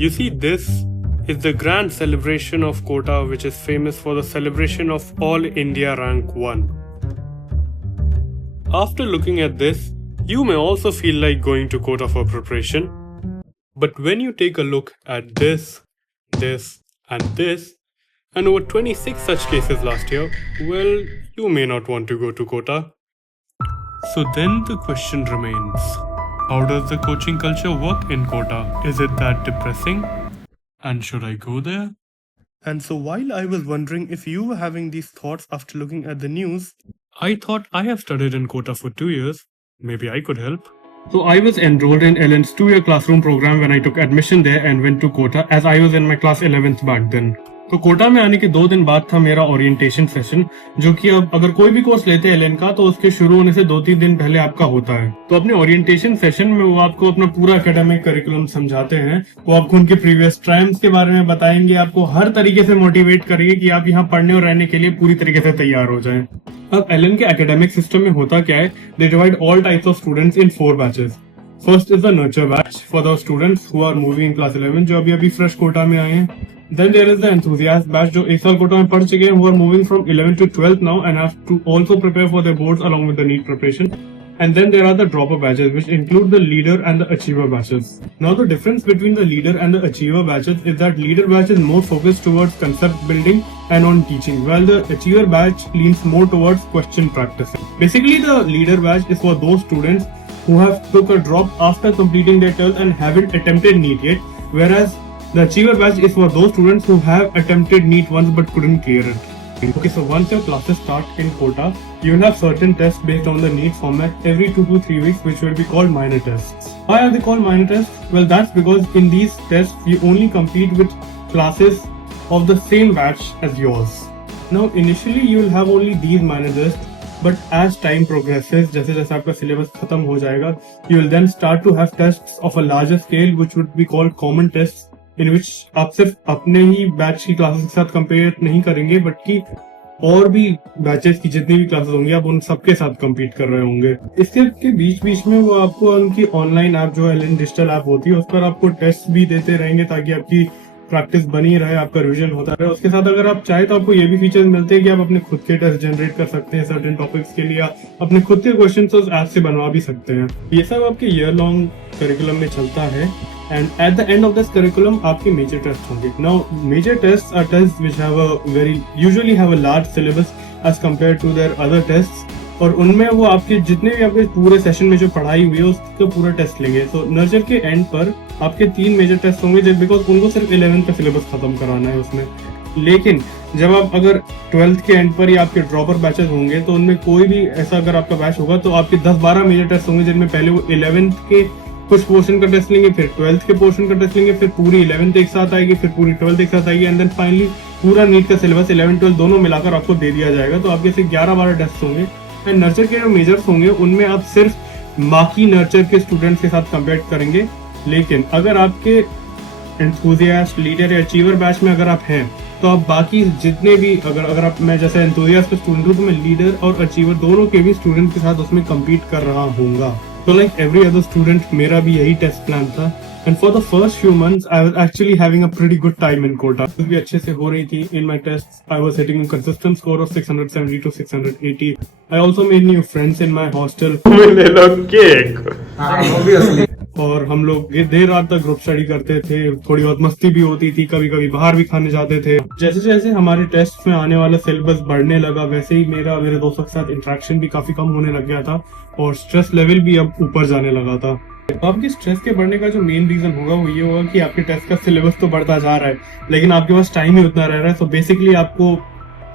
You see, this is the grand celebration of Kota, which is famous for the celebration of All India Rank 1. After looking at this, you may also feel like going to Kota for preparation. But when you take a look at this, and this, and over 26 such cases last year, well, you may not want to go to Kota. So then the question remains, how does the coaching culture work in Kota? Is it that depressing? And should I go there? And so while I was wondering if you were having these thoughts after looking at the news, I thought I have studied in Kota for 2 years. Maybe I could help. So I was enrolled in Ellen's 2-year classroom program when I took admission there and went to Kota as I was in my class 11th back then. तो कोटा में आने के 2 दिन बाद था मेरा orientation session, जो कि अब अगर कोई भी कोर्स लेते हैं एलएन का तो उसके शुरू होने से 2-3 दिन पहले आपका होता है। तो अपने ओरिएंटेशन सेशन में वो आपको अपना पूरा एकेडमिक करिकुलम समझाते हैं। वो आपको उनके प्रीवियस ट्रायम्स के बारे में बताएंगे, आपको हर तरीके से मोटिवेट करेंगे कि आप यहाँ पढ़ने और रहने के लिए पूरी तरीके से तैयार हो जाएं। अब एलएन के एकेडमिक सिस्टम में होता क्या है, they divide all types of students in 4 batches. First is the nurture batch for the students who are moving in class 11, जो अभी फ्रेश कोटा में आए हैं। Then there is the enthusiast batch जो 1 साल कोटा में पढ़ चुके हैं, who are moving from 11th to 12th now and have to also prepare for their boards along with the NEET preparation. And then there are the dropper batches, which include the leader and the achiever batches. Now the difference between the leader and the achiever batches is that leader batch is more focused towards concept building and on teaching, while the achiever batch leans more towards question practicing. Basically, the leader batch is for those students who have took a drop after completing their 12th and haven't attempted NEET yet, whereas the achiever batch is for those students who have attempted NEET once but couldn't clear it. Okay, so once your classes start in Kota, you will have certain tests based on the NEET format every 2 to 3 weeks, which will be called minor tests. Why are they called minor tests? Well, that's because in these tests, you only compete with classes of the same batch as yours. Now, initially, you will have only these minor tests, but as time progresses, जैसे जैसे आपका syllabus खत्म हो जाएगा, you will then start to have tests of a larger scale, which would be called common tests, इन विच आप सिर्फ अपने ही batch की क्लासेस के साथ कंपेयर नहीं करेंगे, बट कि और भी बैचेस की जितनी भी क्लासेस होंगी आप उन सबके साथ compete कर रहे होंगे। इसके बीच बीच में वो आपको उनकी ऑनलाइन ऐप जो एलएन डिजिटल ऐप होती है उस पर आपको टेस्ट भी देते रहेंगे ताकि आपकी प्रैक्टिस बनी रहे, आपका रिविजन होता रहे। उसके साथ अगर आप चाहे तो आपको ये भी फीचर्स मिलते हैं कि आप अपने खुद के टेस्ट जनरेट कर सकते हैं सर्टेन टॉपिक्स के लिए, अपने खुद के क्वेश्चन उस ऐप से बनवा भी सकते हैं। ये सब आपके ईयर लॉन्ग करिकुलम में चलता है। And at the end of this curriculum, आपके major tests होंगे. Now, major tests are tests which usually have a large syllabus as compared to their other tests. और उनमें वो आपके जितने भी आपके पूरे सेशन में जो पढ़ाई हुई है उसका पूरा टेस्ट लेंगे। So, नर्चर के एंड पर आपके 3 मेजर टेस्ट होंगे, जब बिकॉज उनको सिर्फ 11th का सिलेबस खत्म कराना है उसमें। लेकिन जब आप अगर 12th के एंड पर ही आपके ड्रॉपर बैचेस होंगे तो उनमें कोई भी ऐसा अगर आपका बैच होगा तो आपके 10-12 मेजर टेस्ट होंगे, जिनमें पहले वो 11th के कुछ पोर्शन का टेस्ट लेंगे, फिर 12th के पोर्शन का टेस्ट लेंगे, फिर पूरी 11th एक साथ आएगी, फिर पूरी 12th एक साथ आएगी, एंड देन फाइनली पूरा नीट का सिलेबस 11-12 दोनों मिलाकर आपको दे दिया जाएगा। तो आपके से 11-12 टेस्ट होंगे। एंड नर्चर के जो मेजर्स होंगे उनमें आप सिर्फ बाकी नर्चर के स्टूडेंट्स के साथ कंपेयर करेंगे। लेकिन अगर आपके एंथुसियास्ट, लीडर या अचीवर बैच में अगर आप हैं तो आप बाकी जितने भी अगर आप मैं जैसे एंथुसियास्ट स्टूडेंट हूँ तो मैं लीडर और अचीवर दोनों के भी स्टूडेंट के साथ उसमें कम्पीट कर रहा हूँगा। So like every other student, मेरा भी यही टेस्ट प्लान था। And for the first few months, I was actually having a pretty good time in Kota. भी अच्छे से हो रही थी in my tests. I was hitting a consistent score of 670 to 680. I also made new friends in my hostel. ले लो cake. Obviously. और हम लोग देर रात तक ग्रुप स्टडी करते थे, थोड़ी बहुत मस्ती भी होती थी, कभी कभी बाहर भी खाने जाते थे। जैसे जैसे हमारे टेस्ट में आने वाला सिलेबस बढ़ने लगा वैसे ही मेरे दोस्तों के साथ इंटरेक्शन भी काफी कम होने लग गया था और स्ट्रेस लेवल भी अब ऊपर जाने लगा था। आपके स्ट्रेस के बढ़ने का जो मेन रीजन होगा वो ये होगा कि आपके टेस्ट का सिलेबस तो बढ़ता जा रहा है लेकिन आपके पास टाइम ही उतना रह रहा है। सो बेसिकली आपको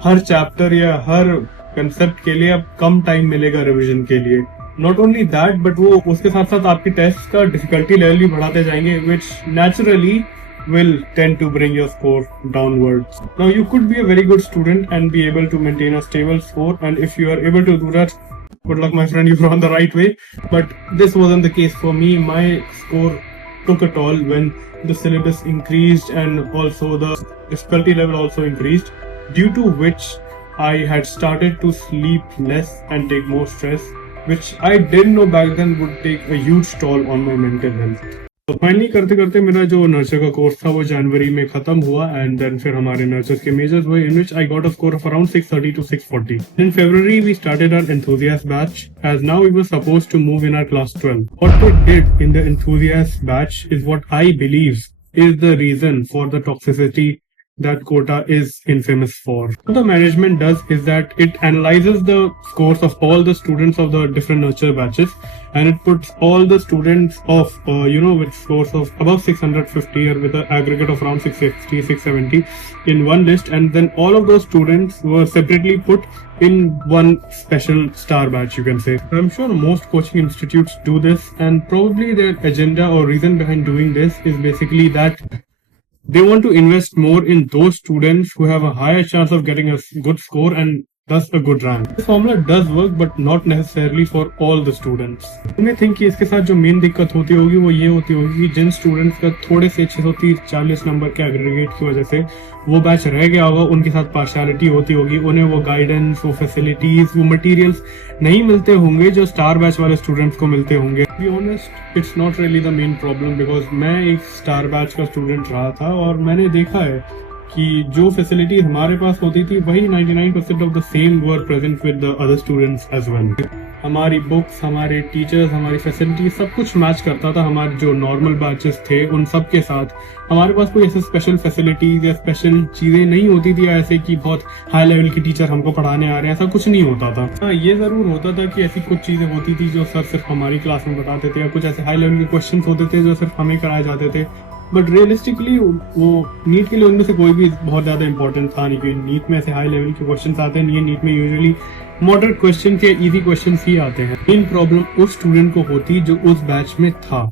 हर चैप्टर या हर कंसेप्ट के लिए अब कम टाइम मिलेगा रिविजन के लिए। नॉट ओनली दैट बट वो उसके साथ साथ आपके टेस्ट का डिफिकल्टी लेवल भी बढ़ाते जाएंगे, विच naturally will tend to bring your score downwards. Now you could be a very good student and be able to maintain a stable score, and if you are able to do that, good luck my friend, you're on the right way. But this wasn't the case for me. My score took a toll when the syllabus increased and also the difficulty level also increased, due to which I had started to sleep less and take more stress, which I didn't know back then would take a huge toll on my mental health. तो finally करते करते मेरा जो nurture का course था वो जनवरी में खत्म हुआ एंड देन फिर हमारे नर्चर्स के मेजर्स हुए in which I got a score of around 630 to 640. In February we started our enthusiast batch as now we were supposed to move in our class 12. What we did in the enthusiast batch is what I believe is the reason for the toxicity that quota is infamous for. What the management does is that it analyzes the scores of all the students of the different nurture batches and it puts all the students of with scores of above 650 or with an aggregate of around 660 670 in one list, and then all of those students were separately put in one special star batch, you can say. I'm sure most coaching institutes do this, and probably their agenda or reason behind doing this is basically that they want to invest more in those students who have a higher chance of getting a good score and thus a good rank. This formula does work but not necessarily for all the students. You may think कि इसके साथ जो main दिक्कत होती होगी वो ये होती होगी कि जिन स्टूडेंट्स का थोड़े से 630-40 नंबर के एग्रीगेट की वजह से वो बैच रह गया होगा, उनके साथ पार्शियलिटी होती होगी, उन्हें वो गाइडेंस, वो फैसिलिटीज, वो मटेरियल्स नहीं मिलते होंगे जो स्टार बैच वाले स्टूडेंट्स को मिलते होंगे. To be honest it's not really the main problem because मैं एक स्टार बैच का स्टूडेंट रहा था और मैंने देखा है कि जो फैसिलिटीज हमारे पास होती थी वही 99% of the same were present with the other students as well. हमारी बुक्स, हमारे टीचर्स, हमारी फैसिलिटीज सब कुछ मैच करता था हमारे जो नॉर्मल बैचेस थे उन सब के साथ. हमारे पास कोई ऐसे स्पेशल फैसिलिटीज या स्पेशल चीजें नहीं होती थी ऐसे कि बहुत हाई लेवल की टीचर हमको पढ़ाने आ रहे हैं, ऐसा कुछ नहीं होता था. हाँ, ये जरूर होता था कि ऐसी कुछ चीजें होती थी जो सर सिर्फ हमारी क्लास में बताते थे या कुछ ऐसे हाई लेवल के क्वेश्चन होते थे जो सिर्फ हमें कराए जाते थे. बट रियलिस्टिकली वो नीट के लिए उनमें से कोई भी बहुत ज्यादा इंपॉर्टेंट था नहीं, क्योंकि नीट में ऐसे हाई लेवल के क्वेश्चन आते नहीं है. नीट में यूजुअली मॉडरेट क्वेश्चन के इजी क्वेश्चन ही आते हैं. मेन प्रॉब्लम उस स्टूडेंट को होती जो उस बैच में था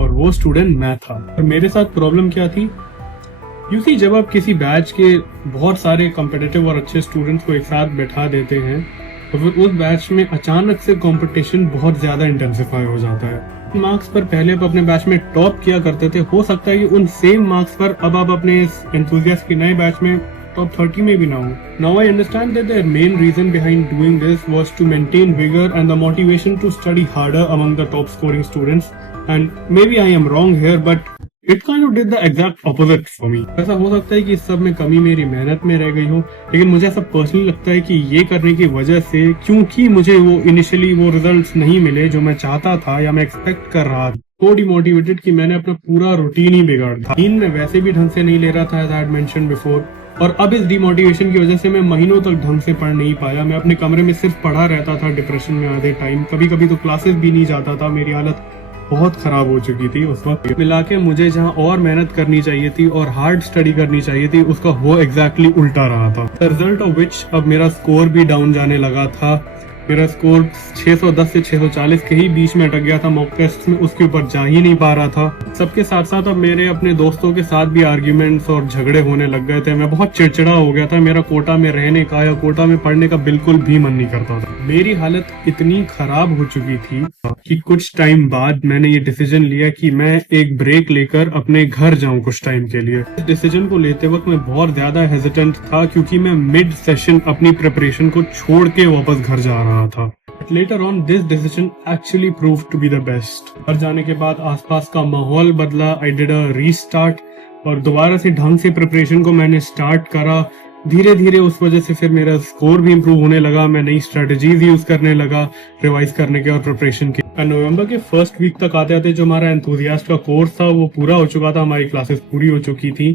और वो स्टूडेंट मैं था. और मेरे साथ प्रॉब्लम क्या थी, यूसी जब आप किसी बैच के बहुत सारे कॉम्पिटिटिव और अच्छे स्टूडेंट्स को एक साथ बैठा देते हैं तो फिर उस बैच में अचानक से कंपटीशन बहुत ज्यादा इंटेंसिफाई हो जाता है. मार्क्स पर पहले आप अपने बैच में टॉप किया करते थे, हो सकता है कि उन सेम मार्क्स पर अब आप अपने एंथुसियास्ट के नए बैच में टॉप 30 में भी ना हो. Now I understand that the main reason behind doing this was to maintain vigour and the motivation to study harder among the top scoring students. And may be I am wrong here but it kind of did the exact opposite for me. ऐसा हो सकता है कि इस सब में कमी मेरी मेहनत में रह गई हो, लेकिन मुझे ऐसा पर्सनली लगता है कि ये करने की वजह से, क्योंकि मुझे वो इनिशियली वो रिजल्ट्स नहीं मिले जो मैं चाहता था या मैं एक्सपेक्ट कर रहा था, तो डिमोटिवेटेड कि मैंने अपना पूरा रूटीन ही बिगाड़ दिया. नींद में वैसे भी ढंग से नहीं ले रहा था as I had mentioned before, और अब इस डिमोटिवेशन की वजह से मैं महीनों तक ढंग से पढ़ नहीं पाया. मैं अपने कमरे में सिर्फ पढ़ा रहता था डिप्रेशन में आधे टाइम. कभी कभी तो क्लासेस भी नहीं जाता था. मेरी हालत बहुत खराब हो चुकी थी उस वक्त. मिला के मुझे जहां और मेहनत करनी चाहिए थी और हार्ड स्टडी करनी चाहिए थी उसका वो एग्जैक्टली उल्टा रहा था. द रिजल्ट ऑफ विच अब मेरा स्कोर भी डाउन जाने लगा था. मेरा स्कोर 610 से 640 के ही बीच में अटक गया था मॉक टेस्ट में, उसके ऊपर जा ही नहीं पा रहा था. सबके साथ साथ अब मेरे अपने दोस्तों के साथ भी आर्ग्यूमेंट्स और झगड़े होने लग गए थे. मैं बहुत चिड़चिड़ा हो गया था. मेरा कोटा में रहने का या कोटा में पढ़ने का बिल्कुल भी मन नहीं करता था. मेरी हालत इतनी खराब हो चुकी थी कि कुछ टाइम बाद मैंने ये डिसीजन लिया कि मैं एक ब्रेक लेकर अपने घर जाऊं कुछ टाइम के लिए. इस डिसीजन को लेते वक्त मैं बहुत ज्यादा हेजिटेंट था क्योंकि मैं मिड सेशन अपनी प्रिपरेशन को छोड़ के वापस घर जा रहा था. Later on, this decision actually proved to be the best. घर जाने के बाद आसपास का माहौल बदला. I did a restart और दोबारा से ढंग से प्रिपरेशन को मैंने स्टार्ट करा. धीरे धीरे उस वजह से फिर मेरा स्कोर भी इम्प्रूव होने लगा. मैं नई स्ट्रेटजीज यूज करने लगा रिवाइज करने के और प्रिपरेशन के. नवंबर के फर्स्ट वीक तक आते आते जो हमारा एंथुसियास्ट का कोर्स था वो पूरा हो चुका था. हमारी क्लासेस पूरी हो चुकी थी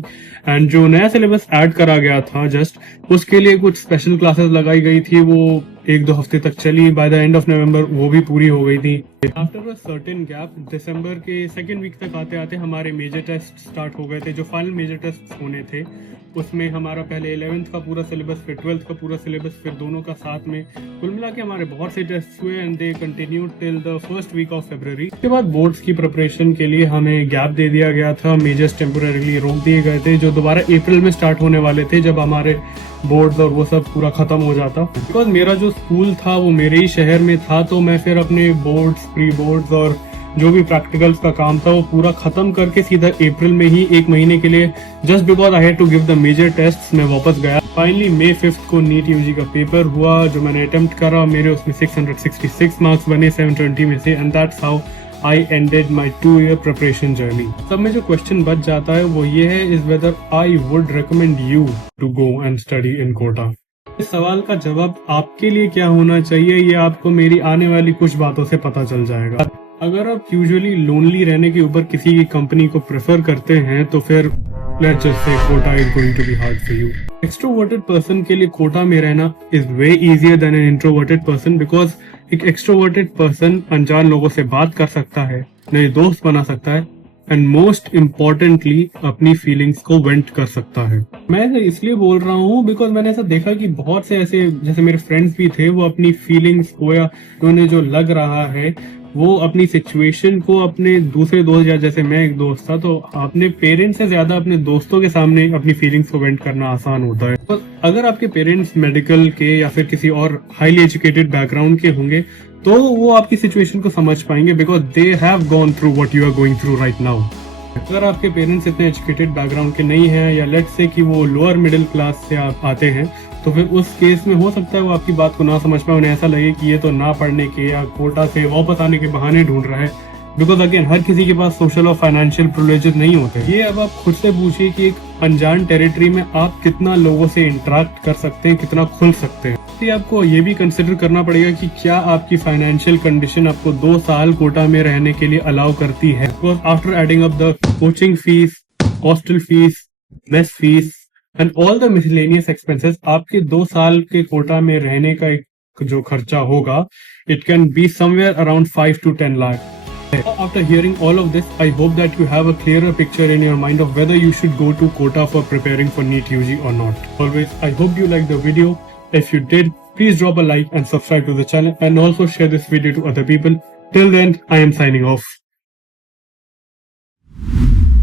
एंड जो नया सिलेबस ऐड करा गया था जस्ट उसके लिए कुछ स्पेशल क्लासेस लगाई गई थी. वो 1-2 हफ्ते तक चली. By the end of November वो भी पूरी हो गई थी. आफ्टर अ सर्टेन गैप दिसंबर के सेकेंड वीक तक आते आते हमारे मेजर टेस्ट स्टार्ट हो गए थे. जो फाइनल मेजर टेस्ट होने थे उसमें हमारा पहले 11th का पूरा सिलेबस, फिर 12th का पूरा सिलेबस, फिर दोनों का साथ में. कुल मिला के हमारे बहुत से टेस्ट हुए and they continued till the first week of February. उसके बाद बोर्ड्स की प्रिपरेशन के लिए हमें गैप दे दिया गया था. मेजर्स टेम्पोरेरीली रोक दिए गए थे जो दोबारा अप्रैल में स्टार्ट होने वाले थे जब हमारे बोर्ड्स और वो सब पूरा खत्म हो जाता. बिकॉज मेरा जो स्कूल था वो मेरे ही शहर में था तो मैं फिर अपने बोर्ड्स, प्री बोर्ड्स और जो भी प्रैक्टिकल्स का काम था वो पूरा खत्म करके सीधा अप्रैल में ही 1 महीने के लिए just because I had to give the major tests मैं वापस गया. फाइनली May 5 को नीट यूजी का पेपर हुआ जो मैंने अटेम्प्ट करा. मेरे उसमें 666 मार्क्स बने 720 में से and that's how I ended my 2-year preparation journey. सब में जो क्वेश्चन बच जाता है वो ये है is whether I would recommend you to go and study in Kota. इस सवाल का जवाब आपके लिए क्या होना चाहिए ये आपको मेरी आने वाली कुछ बातों से पता चल जाएगा. अगर आप यूजुअली लोनली रहने के ऊपर किसी की कंपनी को प्रेफर करते हैं तो फिर let's just say Kota is going to be hard for you. Extroverted person के लिए कोटा में रहना is way easier than an introverted person because एक extroverted person अनजान लोगों से बात कर सकता है, नए दोस्त बना सकता है एंड मोस्ट इम्पोर्टेंटली अपनी फीलिंग्स को वेंट कर सकता है. मैं ऐसा इसलिए बोल रहा हूँ बिकॉज मैंने ऐसा देखा कि बहुत से ऐसे जैसे मेरे फ्रेंड्स भी थे वो अपनी फीलिंग्स को या उन्हें जो लग रहा है वो अपनी सिचुएशन को अपने दूसरे दोस्त या जैसे मैं एक दोस्त था तो अपने पेरेंट्स से ज्यादा अपने दोस्तों के सामने अपनी फीलिंग्स को वेंट करना आसान होता है. तो अगर आपके पेरेंट्स मेडिकल के या फिर किसी और हाईली एजुकेटेड बैकग्राउंड के होंगे तो वो आपकी सिचुएशन को समझ पाएंगे because they have gone through what you are going through right now. अगर आपके पेरेंट्स इतने एजुकेटेड बैकग्राउंड के नहीं हैं या लेट्स से कि वो लोअर मिडिल क्लास से आप आते हैं तो फिर उस केस में हो सकता है वो आपकी बात को ना समझ पाए, उन्हें ऐसा लगे कि ये तो ना पढ़ने के या कोटा से वापस आने के बहाने ढूंढ रहा है बिकॉज अगेन हर किसी के पास सोशल और फाइनेंशियल प्रिविलेजेस नहीं होते. ये अब आप खुद से पूछिए कि एक अनजान टेरिटरी में आप कितना लोगों से इंटरेक्ट कर सकते हैं, कितना खुल सकते हैं. तो आपको ये भी कंसिडर करना पड़ेगा कि क्या आपकी फाइनेंशियल कंडीशन आपको 2 साल कोटा में रहने के लिए अलाउ करती है. Because after adding up the coaching fees, hostel fees, mess fees and all the miscellaneous expenses आपके 2 साल के कोटा में रहने का एक जो खर्चा होगा it can be somewhere around 5 to 10 lakh. After hearing all of this, I hope that you have a clearer picture in your mind of whether you should go to Kota for preparing for NEET UG or not. Always, I hope you liked the video. If you did, please drop a like and subscribe to the channel and also share this video to other people. Till then, I am signing off.